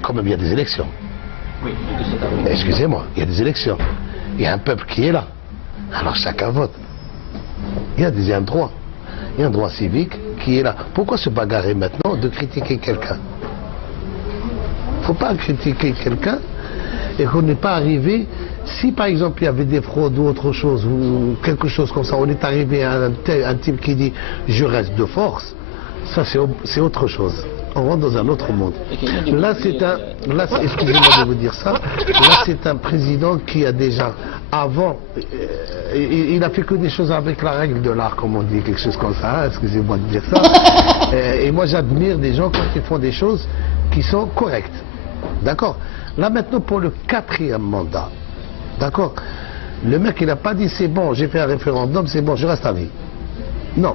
quand même, il y a des élections. Oui, Excusez-moi, il y a des élections. Il y a un peuple qui est là. Alors chacun vote. Il y a un droit. Il y a un droit civique qui est là. Pourquoi se bagarrer maintenant de critiquer quelqu'un? Il ne faut pas critiquer quelqu'un et qu'on n'est pas arrivé. Si par exemple il y avait des fraudes ou autre chose, ou quelque chose comme ça, on est arrivé à un type qui dit je reste de force, ça c'est autre chose. On rentre dans un autre monde. Là, excusez-moi de vous dire ça, là c'est un président qui a déjà, avant, il a fait que des choses avec la règle de l'art, comme on dit, quelque chose comme ça, excusez-moi de dire ça. Et moi j'admire des gens quand ils font des choses qui sont correctes. D'accord? Là maintenant pour le 4e mandat, d'accord? Le mec il n'a pas dit c'est bon, j'ai fait un référendum, c'est bon, je reste à vie. Non.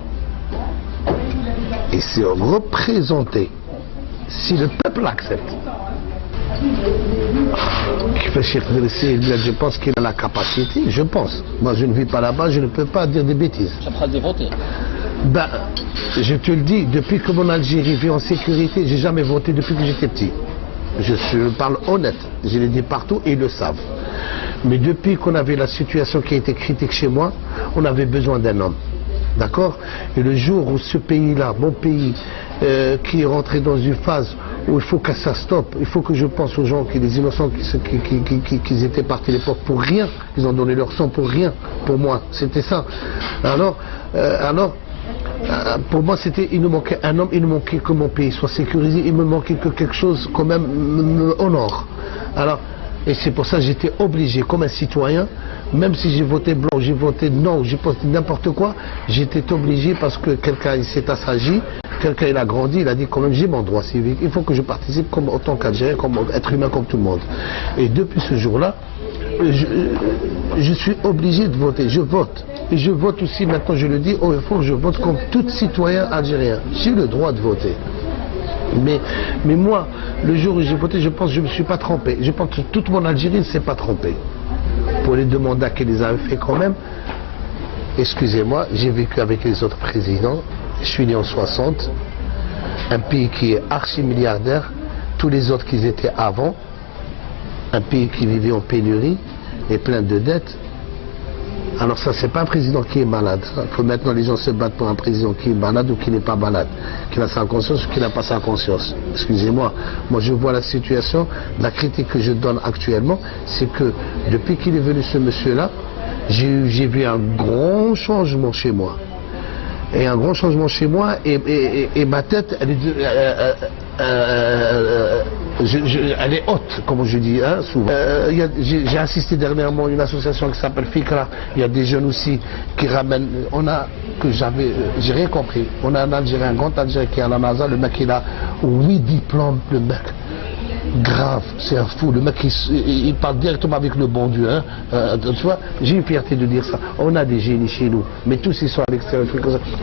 Et c'est représenté. Si le peuple accepte, je pense qu'il a la capacité, je pense. Moi je ne vis pas là-bas, je ne peux pas dire des bêtises. Ça fera des voter. Ben, je te le dis, depuis que mon Algérie vit en sécurité, j'ai jamais voté depuis que j'étais petit. Je parle honnête, je l'ai dit partout et ils le savent. Mais depuis qu'on avait la situation qui a été critique chez moi, on avait besoin d'un homme. D'accord? Et le jour où ce pays-là, mon pays, qui est rentré dans une phase où il faut que ça stoppe, il faut que je pense aux gens, les innocents qui étaient partis à l'époque pour rien, ils ont donné leur sang pour rien, pour moi, c'était ça. Alors, pour moi, il nous manquait un homme, il nous manquait que mon pays soit sécurisé, il me manquait que quelque chose quand même me honore. Alors, et c'est pour ça que j'étais obligé, comme un citoyen, même si j'ai voté blanc, j'ai voté non, j'ai voté n'importe quoi, j'étais obligé parce que quelqu'un s'est assagi, quelqu'un il a grandi, il a dit quand même j'ai mon droit civique, il faut que je participe comme autant qu'Algérien, comme être humain comme tout le monde. Et depuis ce jour-là, je suis obligé de voter, je vote. Et je vote aussi, maintenant je le dis, il faut que je vote comme tout citoyen algérien. J'ai le droit de voter. Mais moi, le jour où j'ai voté, je pense que je ne me suis pas trompé. Je pense que toute mon Algérie ne s'est pas trompée. Pour les 2 mandats qu'ils avaient fait quand même, excusez-moi, j'ai vécu avec les autres présidents. Je suis né en 60, un pays qui est archi-milliardaire, tous les autres qui étaient avant, un pays qui vivait en pénurie et plein de dettes. Alors ça, c'est pas un président qui est malade. Que maintenant les gens se battent pour un président qui est malade ou qui n'est pas malade, qui a sa conscience ou qui n'a pas sa conscience. Excusez-moi, moi je vois la situation, la critique que je donne actuellement, c'est que depuis qu'il est venu ce monsieur-là, j'ai vu un grand changement chez moi. Et un grand changement chez moi, et ma tête, elle est haute, comme je dis, hein, souvent. J'ai assisté dernièrement à une association qui s'appelle Fikra. Il y a des jeunes aussi qui ramènent. J'ai rien compris. On a un Algérien, un grand Algérien qui est à la NASA. Le mec, il a 8 diplômes, le mec. Grave, c'est un fou. Le mec, il parle directement avec le bon Dieu. Hein. Tu vois, j'ai une fierté de dire ça. On a des génies chez nous, mais tous ils sont à l'extérieur.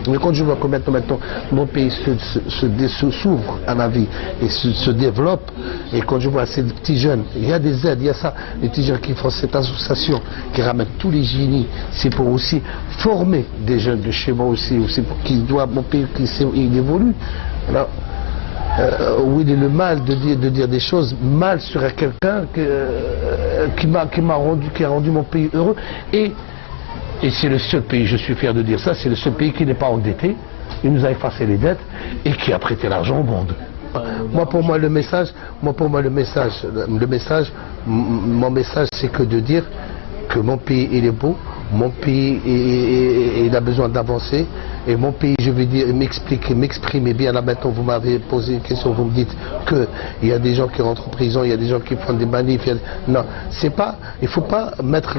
Mais quand je vois que maintenant mon pays s'ouvre à la vie et se développe, et quand je vois ces petits jeunes, il y a des aides, il y a ça, les petits jeunes qui font cette association, qui ramènent tous les génies, c'est pour aussi former des jeunes de chez moi aussi pour qu'ils doivent, mon pays, il évolue. Alors, oui, il est le mal de dire des choses mal sur quelqu'un qui a rendu mon pays heureux. Et c'est le seul pays, je suis fier de dire ça, c'est le seul pays qui n'est pas endetté, il nous a effacé les dettes et qui a prêté l'argent au monde. Mon message, c'est que de dire que mon pays, il est beau, mon pays, il a besoin d'avancer. Et mon pays, je veux dire, m'exprimer bien. Là maintenant, vous m'avez posé une question, vous me dites qu'il y a des gens qui rentrent en prison, il y a des gens qui font des manifs. Non, c'est pas, il faut pas mettre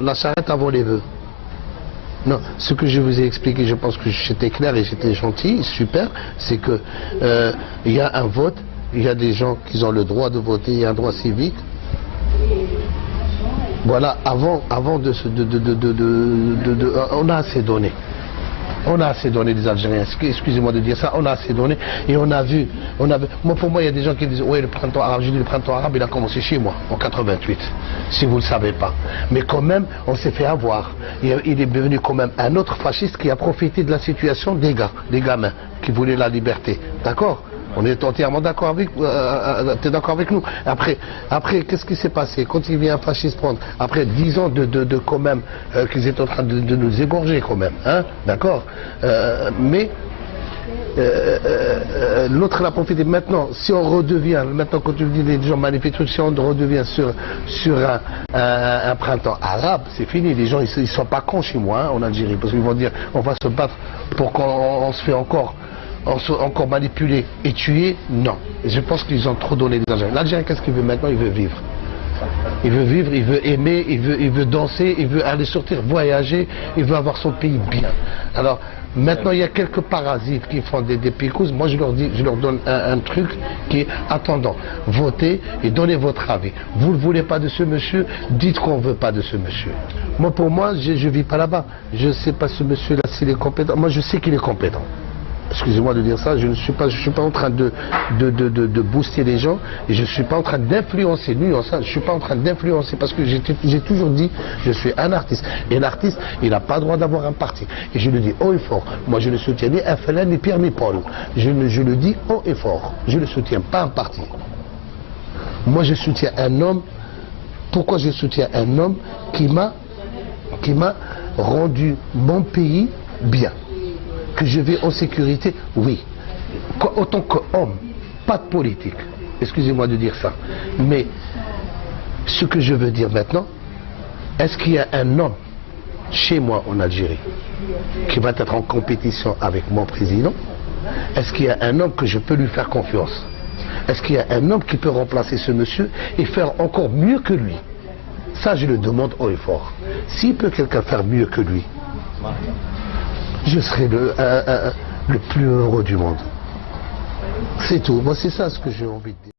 la charrette avant les bœufs. Non, ce que je vous ai expliqué, je pense que j'étais clair et j'étais gentil, super, c'est que il y a un vote, il y a des gens qui ont le droit de voter, il y a un droit civique. Voilà, avant on a assez donné. On a assez donné des Algériens, excusez-moi de dire ça, on a assez donné et on a vu, moi pour moi il y a des gens qui disent, oui le printemps arabe, je dis le printemps arabe il a commencé chez moi en 88, si vous ne le savez pas. Mais quand même, on s'est fait avoir. Il est devenu quand même un autre fasciste qui a profité de la situation des gars, des gamins qui voulaient la liberté, d'accord? On est entièrement d'accord avec t'es d'accord avec nous. Après qu'est-ce qui s'est passé? Quand il vient un fasciste prendre, après 10 ans de quand même, qu'ils étaient en train de nous égorger quand même, hein, d'accord, mais l'autre l'a profité. Maintenant, si on redevient, maintenant quand tu dis les gens magnifiques, si on redevient sur un printemps arabe, c'est fini. Les gens ils sont pas cons chez moi, hein, en Algérie, parce qu'ils vont dire on va se battre pour qu'on se fait encore manipuler et tuer. Non. Je pense qu'ils ont trop donné des Algériens. L'Algérien, qu'est-ce qu'il veut maintenant? Il veut vivre. Il veut vivre, il veut aimer, il veut danser, il veut aller sortir, voyager, il veut avoir son pays bien. Alors, maintenant, il y a quelques parasites qui font des picousses. Moi, je leur donne un truc qui est attendant. Votez et donnez votre avis. Vous ne voulez pas de ce monsieur, dites qu'on ne veut pas de ce monsieur. Moi, pour moi, je ne vis pas là-bas. Je ne sais pas ce monsieur-là s'il est compétent. Moi, je sais qu'il est compétent. Excusez-moi de dire ça, je ne suis pas en train de booster les gens et je ne suis pas en train d'influencer, je ne suis pas en train d'influencer parce que j'ai toujours dit, je suis un artiste. Et l'artiste, il n'a pas le droit d'avoir un parti. Et je le dis haut et fort. Moi, je ne soutiens ni FLN, ni Pierre, ni Paul. Je le dis haut et fort. Je ne soutiens pas un parti. Moi, je soutiens un homme. Pourquoi je soutiens un homme qui m'a rendu mon pays bien? Que je vais en sécurité, oui. Autant qu'homme, pas de politique. Excusez-moi de dire ça. Mais ce que je veux dire maintenant, est-ce qu'il y a un homme chez moi en Algérie qui va être en compétition avec mon président? Est-ce qu'il y a un homme que je peux lui faire confiance? Est-ce qu'il y a un homme qui peut remplacer ce monsieur et faire encore mieux que lui? Ça, je le demande haut et fort. S'il peut quelqu'un faire mieux que lui, je serai le plus heureux du monde. C'est tout. Moi, c'est ça ce que j'ai envie de dire.